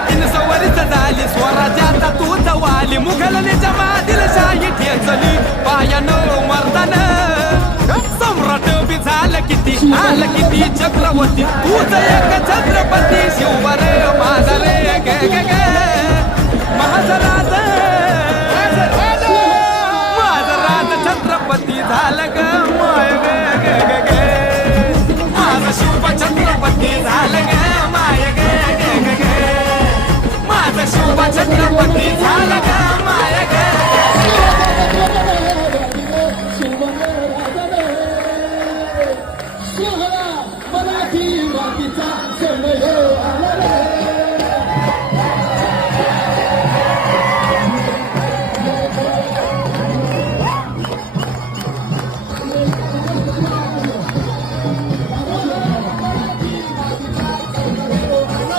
350 वर्ष झाली स्वराज्याचा तूच वाली मुघलनेच्या मादील शाही ठेचली पायानं मर्दान सम्राट बी झालं किती आलं किती चक्रवर्ती तूच एक छत्रपती शिववर माझा रे गे गे गे माझा राज छत्रपती झालं ग माय गे गे गे गे माझा शिव छत्रपती झालं ग माय गे गे गे गे माझा शिव छत्रपती झालं